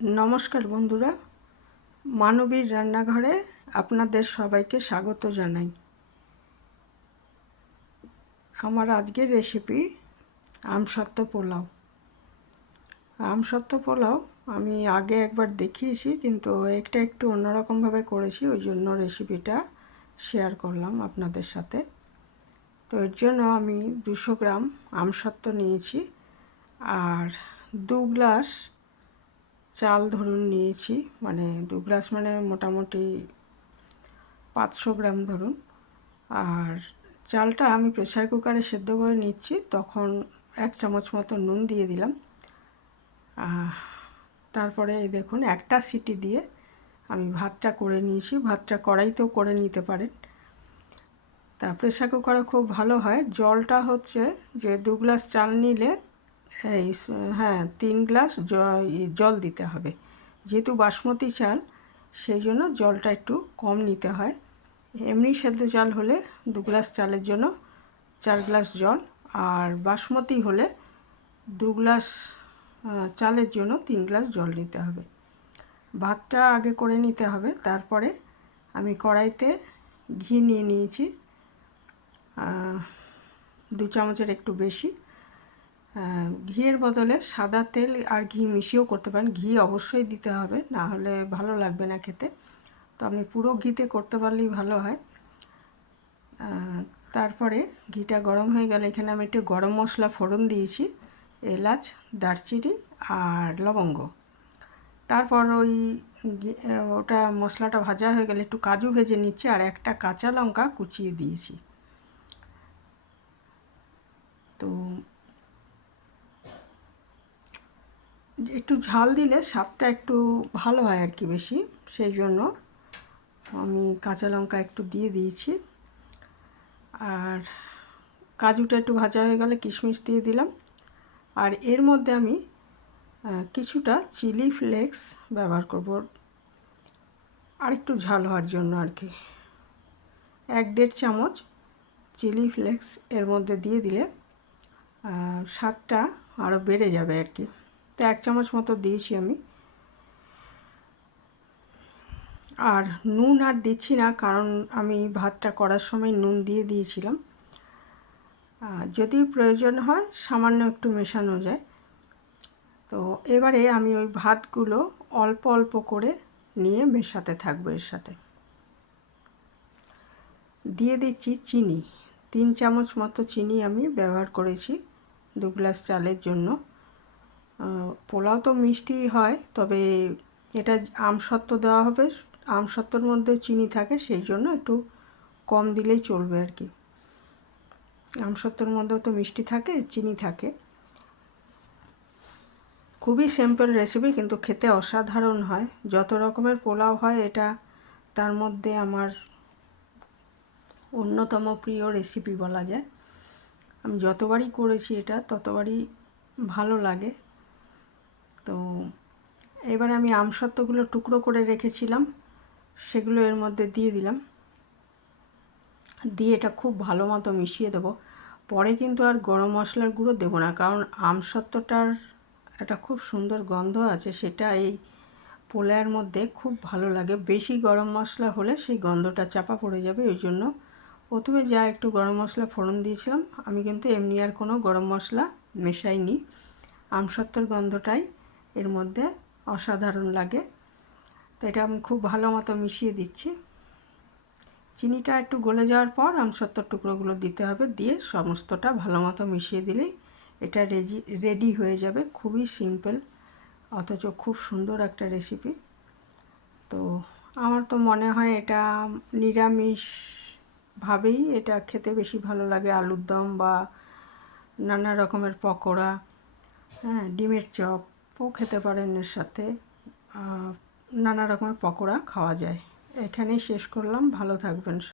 नमस्कार बंधुरा मानवीर रान्नाघरे आपनादेर सबाइके स्वागत जानाई। आमार आजकेर रेसिपि आमसत्त्व पोलाव। आमसत्त्व पोलाव आमी आगे एकबार देखिएछि किन्तु एकटा एकटु अन्यरकम भावे करेछि, ओई जोन्नो रेसिपिटा शेयार करलाम आपनादेर साथे। तो एर जोन्नो आमी 200 ग्राम आमसत्त्व नियेछि आर 2 ग्लास चाल धरुन निয়েছি, মানে 2 গ্লাস মানে মোটামুটি 500 গ্রাম ধরুন। আর চালটা আমি প্রেসার কুকারে সেদ্ধ করে নিচ্ছি, তখন 1 চামচ মতো নুন দিয়ে দিলাম। তারপরে এই দেখুন একটা সিটি দিয়ে আমি ভাতটা করে নিয়েছি। ভাতটা কড়াইতেও করে নিতে পারেন, তা প্রেসার কুকারে খুব ভালো হয়। জলটা হচ্ছে যে 2 গ্লাস চাল নিলে হ্যাঁ 3 গ্লাস জল দিতে হবে, যেহেতু বাসমতি চাল সেই জন্য জলটা একটু কম নিতে হয়। এমনি সেদ্ধ চাল হলে 2 গ্লাস চালের জন্য 4 গ্লাস জল, আর বাসমতি হলে 2 গ্লাস চালের জন্য 3 গ্লাস জল নিতে হবে। ভাতটা আগে করে নিতে হবে। তারপরে আমি কড়াইতে ঘি নিয়ে নিয়েছি 2 চামচের একটু বেশি। ঘিয়ের বদলে সাদা তেল আর ঘি মিশিয়েও করতে পারেন। ঘি অবশ্যই দিতে হবে, না হলে ভালো লাগবে না খেতে। তো আমি পুরো ঘিতে করতে পারলেই ভালো হয়। তারপরে ঘিটা গরম হয়ে গেলে এখানে আমি একটু গরম মশলা ফোড়ন দিয়েছি, এলাচ, দারচিনি আর লবঙ্গ। তারপর ওটা মশলাটা ভাজা হয়ে গেলে একটু কাজু ভেজে নিচ্ছি আর একটা কাঁচা লঙ্কা কুচিয়ে দিয়েছি। তো একটু ঝাল দিলে স্বাদটা একটু ভালো হয় আর কি বেশি, সেই জন্য আমি কাঁচা লঙ্কা একটু দিয়ে দিয়েছি। আর কাজুটা একটু ভাজা হয়ে গেলে কিশমিশ দিয়ে দিলাম। আর এর মধ্যে আমি কিছুটা চিলি ফ্লেক্স ব্যবহার করব আর একটু ঝাল হওয়ার জন্য আর কি। 1-1.5 চামচ চিলি ফ্লেক্স এর মধ্যে দিয়ে দিলে স্বাদটা আরও বেড়ে যাবে আর কি। তো 1 চামচ মতো দিয়েছি আমি। আর নুন আর দিচ্ছি না, কারণ আমি ভাতটা করার সময় নুন দিয়ে দিয়েছিলাম। যদি প্রয়োজন হয় সামান্য একটু মেশানো যায়। তো এবারে আমি ওই ভাতগুলো অল্প অল্প করে নিয়ে মেশাতে থাকবো। এর সাথে দিয়ে দিচ্ছি চিনি। 3 চামচ মতো চিনি আমি ব্যবহার করেছি 2 গ্লাস চালের জন্য। পোলাও তো মিষ্টি হয়, তবে এটা আমসত্ত্ব দেওয়া হবে, আমসত্ত্বর মধ্যে চিনি থাকে, সেই জন্য একটু কম দিলেই চলবে আর কি। আমসত্ত্বর মধ্যেও তো মিষ্টি থাকে, চিনি থাকে। খুবই সিম্পল রেসিপি, কিন্তু খেতে অসাধারণ হয়। যত রকমের পোলাও হয় এটা তার মধ্যে আমার অন্যতম প্রিয় রেসিপি বলা যায়। আমি যতবারই করেছি এটা ততবারই ভালো লাগে। তো এবার আমি আমসত্ত্বগুলো টুকরো করে রেখেছিলাম, সেগুলো এর মধ্যে দিয়ে দিলাম। দিয়ে এটা খুব ভালো মতো মিশিয়ে দেবো। পরে কিন্তু আর গরম মশলার গুঁড়ো দেবো না, কারণ আমসত্ত্বটার একটা খুব সুন্দর গন্ধ আছে, সেটা এই পোলাওয়ের মধ্যে খুব ভালো লাগে। বেশি গরম মশলা হলে সেই গন্ধটা চাপা পড়ে যাবে। ওই জন্য প্রথমে যা একটু গরম মশলা ফোড়ন দিয়েছিলাম, আমি কিন্তু এমনি আর কোনো গরম মশলা মেশাইনি। আমসত্ত্বর গন্ধটাই এর মধ্যে অসাধারণ লাগে। তো এটা আমি খুব ভালো মতো মিশিয়ে দিচ্ছি। চিনিটা একটু গলে যাওয়ার পর আমসত্ত্বর টুকরোগুলো দিতে হবে, দিয়ে সমস্তটা ভালো মতো মিশিয়ে দিলেই এটা রেডি হয়ে যাবে। খুবই সিম্পল অথচ খুব সুন্দর একটা রেসিপি। তো আমার তো মনে হয় এটা নিরামিষভাবেই এটা খেতে বেশি ভালো লাগে। আলুর দম বা নানা রকমের পকোড়া, হ্যাঁ ডিমের চপও খেতে পারেন এর সাথে। নানা রকমের পকোড়া খাওয়া যায়। এখানেই শেষ করলাম। ভালো থাকবেন।